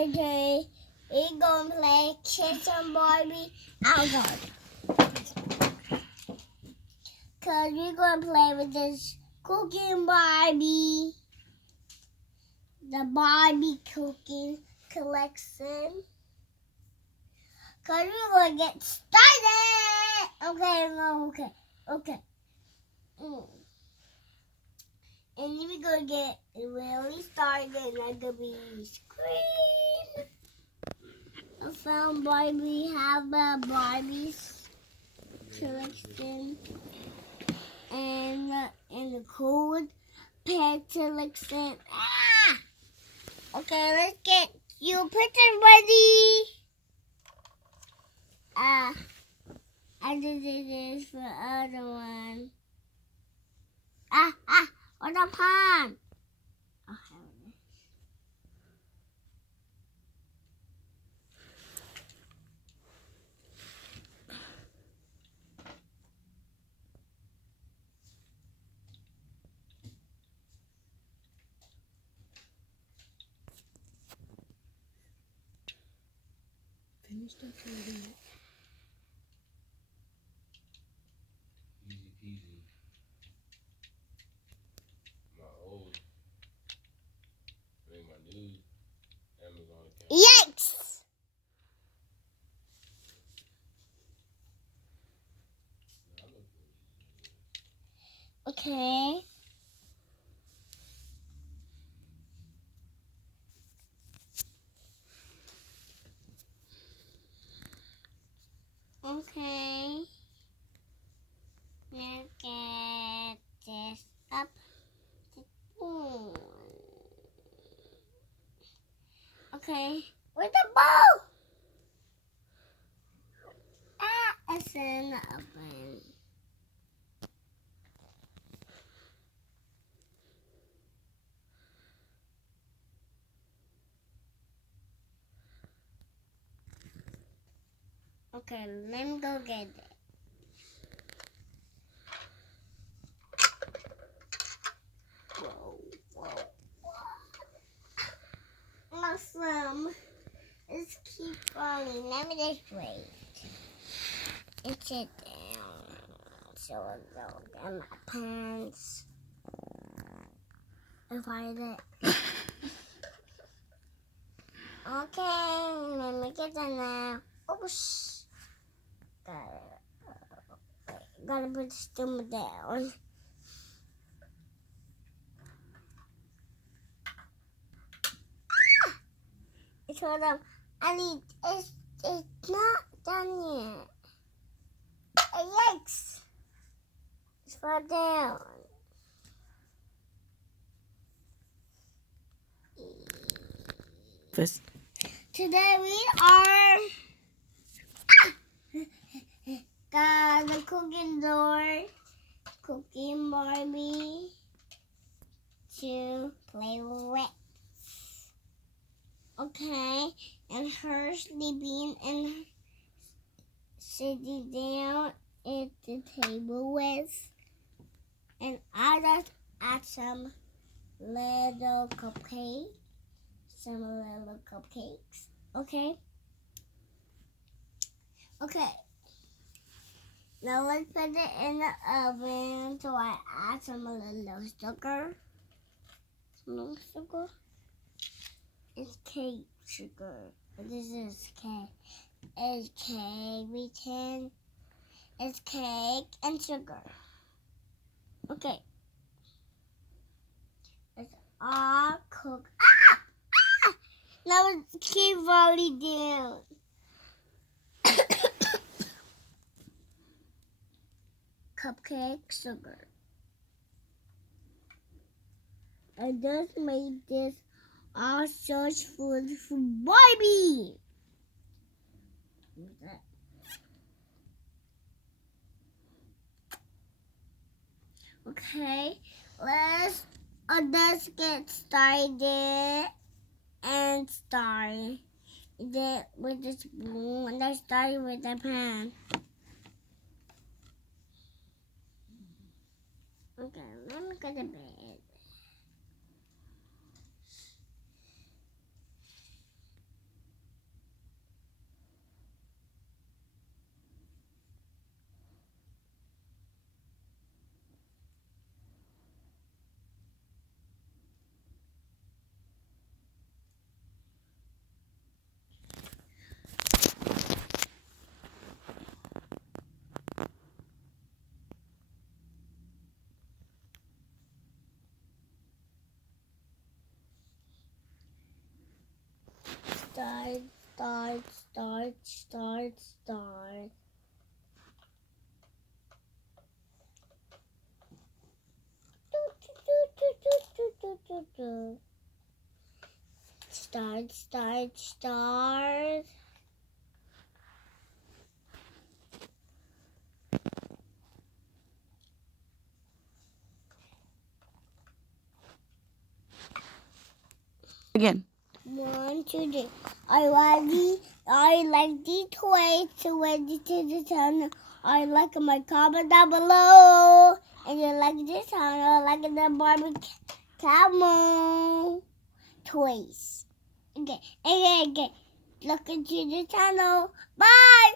Okay, we're gonna play Kitchen Barbie outdoor. Cause we're gonna play with this cooking Barbie. The Barbie cooking collection. Cause we're gonna get started. Okay. And we're gonna get really started. I'm gonna be screen. I found Barbie. Have a Barbie's collection and the code pet collection. Okay, let's get your picture ready. I did this for the other one. What a pan. Finish the food. Easy peasy. My old, my new Amazon account. Yikes! Okay. Okay. Now get this up the spoon. Okay. Where's the bowl? It's in the oven. Okay, let me go get it. Whoa. Awesome. Let's keep falling. Let me just wait. And sit down. So I'll go get my pants. And find it. Okay, let me get that now. Oops. Gotta put the stomach down. It's hold up. It's not done yet. Yikes! It's far down. First. Today we are got the cooking door, cooking Barbie to play with. Okay, and her sleeping and sitting down at the table with, and I just add some little cupcakes. Okay. Now let's put it in the oven. So I add some little sugar. It's cake sugar. This is cake. It's cake. It's cake and sugar. Okay. It's all cooked. Now let's keep rolling down. Cupcake sugar. I just made this all sorts food for Barbie. Okay, let's get started and start it with the spoon. And I started with the pan. Okay, let me go to bed. start, start, start, start, start. Start, start, start. Again. 1, 2, 3. I like the toys to ready to the channel. I like my comment down below. And you like this channel, like the Barbie camel toys. Okay. Look into the channel. Bye.